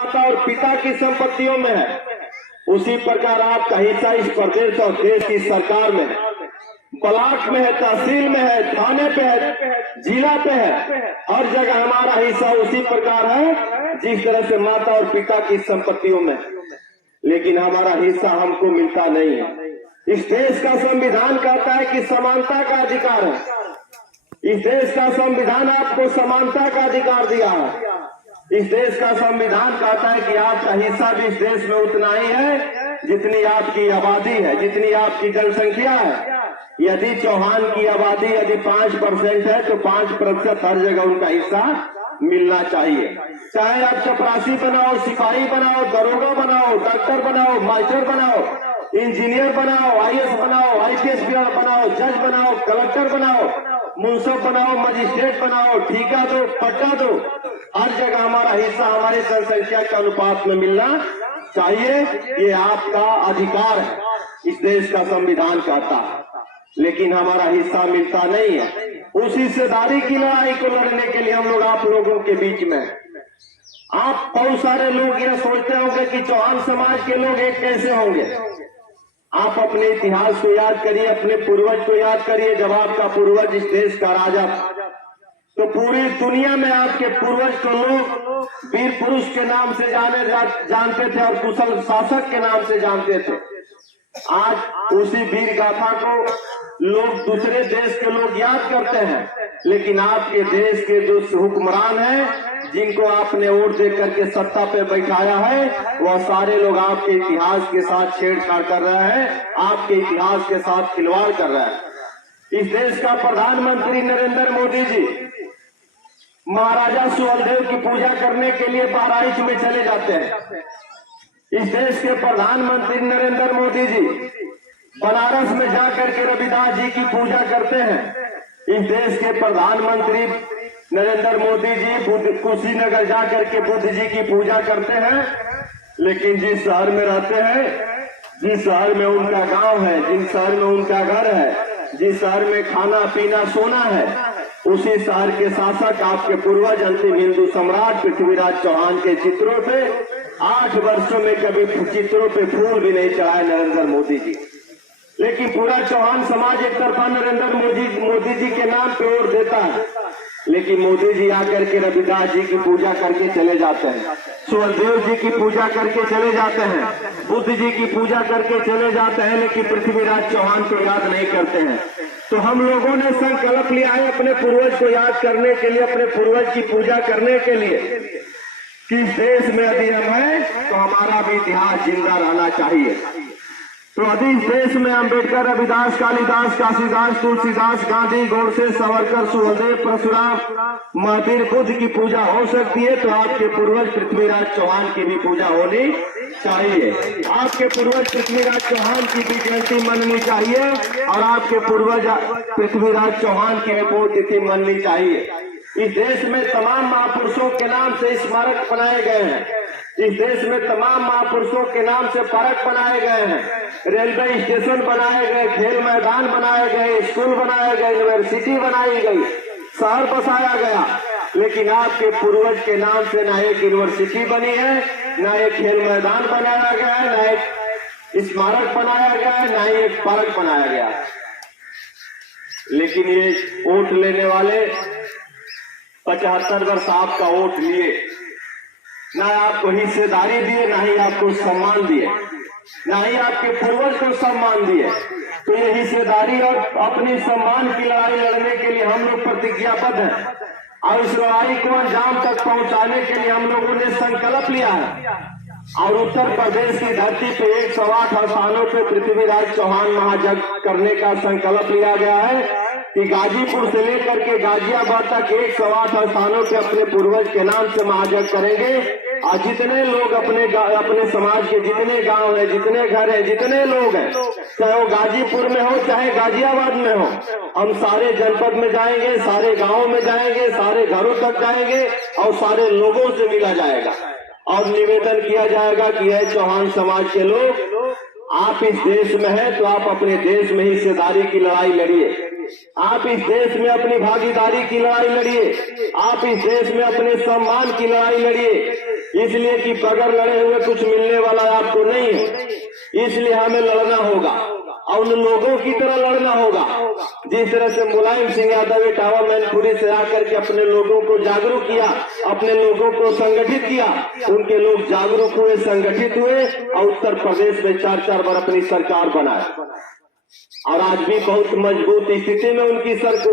माता और पिता की संपत्तियों में है, उसी प्रकार आपका हिस्सा इस प्रदेश और देश की सरकार में है, ब्लॉक में है, तहसील में है, थाने पे है, जिला पे है, हर जगह हमारा हिस्सा उसी प्रकार है जिस तरह से माता और पिता की संपत्तियों में। लेकिन हमारा हिस्सा हमको मिलता नहीं है। इस देश का संविधान कहता है कि समानता का अधिकार है। इस देश का संविधान आपको समानता का अधिकार दिया है। इस देश का संविधान कहता है कि आपका हिस्सा भी इस देश में उतना ही है जितनी आपकी आबादी है, जितनी आपकी जनसंख्या है। यदि चौहान की आबादी यदि 5% है तो 5% हर जगह उनका हिस्सा मिलना चाहिए। चाहे आप चपरासी बनाओ, सिपाही बनाओ, दरोगा बनाओ, डॉक्टर बनाओ, मास्टर बनाओ, इंजीनियर बनाओ, IAS बनाओ, IPS बनाओ, जज बनाओ, कलेक्टर बनाओ, मुंसफ बनाओ, मजिस्ट्रेट बनाओ, ठीका दो, पट्टा दो, हर जगह हमारा हिस्सा हमारी जनसंख्या के अनुपात में मिलना चाहिए। ये आपका अधिकार है, इस देश का संविधान कहता है। लेकिन हमारा हिस्सा मिलता नहीं है। उस हिस्सेदारी की लड़ाई को लड़ने के लिए हम लोग आप लोगों के बीच में। आप बहुत सारे लोग यह सोचते होंगे कि चौहान समाज के लोग एक कैसे होंगे। आप अपने इतिहास को याद करिए, अपने पूर्वज को याद करिए। जब आपका पूर्वज इस देश का राजा था तो पूरी दुनिया में आपके पूर्वज को लोग वीर पुरुष के नाम से जानते थे और कुशल शासक के नाम से जानते थे। आज उसी वीर गाथा को लोग दूसरे देश के लोग याद करते हैं, लेकिन आपके देश के जो हुक्मरान हैं, जिनको आपने वोट दे करके सत्ता पे बैठाया है, वह सारे लोग आपके इतिहास के साथ छेड़छाड़ कर रहे हैं, आपके इतिहास के साथ खिलवाड़ कर रहे हैं। इस देश का प्रधानमंत्री नरेंद्र मोदी जी महाराजा सुहेलदेव की पूजा करने के लिए बहराइच में चले जाते हैं। इस देश के प्रधानमंत्री नरेंद्र मोदी जी बनारस में जाकर के रविदास जी की पूजा करते हैं। इस देश के प्रधानमंत्री नरेंद्र मोदी जी कुशीनगर जाकर के बुद्ध जी की पूजा करते हैं। लेकिन जिस शहर में रहते हैं, जिस शहर में उनका गांव है, जिस शहर में उनका घर है, जिस शहर में खाना पीना सोना है, उसी शहर के शासक आपके पूर्वज अंतिम हिंदू सम्राट पृथ्वीराज चौहान के चित्रों पे 8 वर्षों में कभी चित्रों पे फूल भी नहीं चढ़ाए नरेंद्र मोदी जी। लेकिन पूरा चौहान समाज एक तरफा नरेंद्र मोदी जी के नाम पे वोट देता है, लेकिन मोदी जी आकर के रविदास जी की पूजा करके चले जाते हैं, सुहेलदेव जी की पूजा करके चले जाते हैं, बुद्ध जी की पूजा करके चले जाते हैं, लेकिन पृथ्वीराज चौहान को याद नहीं करते हैं। तो हम लोगों ने संकल्प लिया है अपने पूर्वज को याद करने के लिए, अपने पूर्वज की पूजा करने के लिए कि इस देश में यदि हम हैं तो हमारा भी इतिहास जिंदा रहना चाहिए। तो यदि इस देश में अम्बेडकर, रविदास, कालिदास, काशीदास, तुलसीदास, गांधी, गोडसे, सावरकर, सुहेलदेव, परशुराम, महावीर, बुद्ध की पूजा हो सकती है, तो आपके पूर्वज पृथ्वीराज चौहान की भी पूजा होनी चाहिए। आपके पूर्वज पृथ्वीराज चौहान की भी जयंती मननी चाहिए और आपके पूर्वज पृथ्वीराज चौहान की भी पुण्यतिथि मननी चाहिए। इस देश में तमाम महापुरुषों के नाम से स्मारक बनाए गए हैं। इस देश में तमाम महापुरुषों के नाम से पार्क बनाए गए हैं, रेलवे स्टेशन बनाए गए, खेल मैदान बनाए गए, स्कूल बनाए गए, यूनिवर्सिटी बनाई गई, शहर बसाया गया। लेकिन आपके पूर्वज के नाम से ना एक यूनिवर्सिटी बनी है, ना एक खेल मैदान बनाया गया है, ना एक स्मारक बनाया गया है, ना ही एक पार्क बनाया गया है। लेकिन ये वोट लेने वाले 75 वर्ष आपका वोट लिए, ना आपको हिस्सेदारी दिए, ना ही आपको सम्मान दिए, ना ही आपके पूर्वज को सम्मान दिए। तो ये हिस्सेदारी और अपनी सम्मान की लड़ाई लड़ने के लिए हम लोग प्रतिज्ञाबद्ध हैं और इस लड़ाई को अंजाम तक पहुंचाने के लिए हम लोगों ने संकल्प लिया है। और उत्तर प्रदेश की धरती पे 108 स्थानों पे पृथ्वीराज चौहान महायज्ञ करने का संकल्प लिया गया है कि गाजीपुर से लेकर के गाजियाबाद तक 108 स्थानों पे अपने पूर्वज के नाम से महायज्ञ करेंगे। और जितने लोग अपने समाज के जितने गांव हैं, जितने घर हैं, जितने लोग हैं, चाहे वो गाजीपुर में हो चाहे गाजियाबाद में हो, हम सारे जनपद में जाएंगे, सारे गाँव में जाएंगे, सारे घरों तक जाएंगे और सारे लोगों से मिला जाएगा और निवेदन किया जाएगा कि यह चौहान समाज के लोग, आप इस देश में हैं तो आप अपने देश में हिस्सेदारी की लड़ाई लड़िए। आप इस देश में अपनी भागीदारी की लड़ाई लड़िए। आप इस देश में अपने सम्मान की लड़ाई लड़िए। इसलिए कि बगैर लड़े हुए कुछ मिलने वाला आपको नहीं है, इसलिए हमें लड़ना होगा और उन लोगों की तरह लड़ना होगा जिस तरह से मुलायम सिंह यादव इटावा मैनपुरी से आकर के अपने लोगों को जागरूक किया, अपने लोगों को संगठित किया, उनके लोग जागरूक हुए, संगठित हुए और उत्तर प्रदेश में 4-4 बार अपनी सरकार बनाए और आज भी बहुत मजबूत स्थिति में उनकी सरकार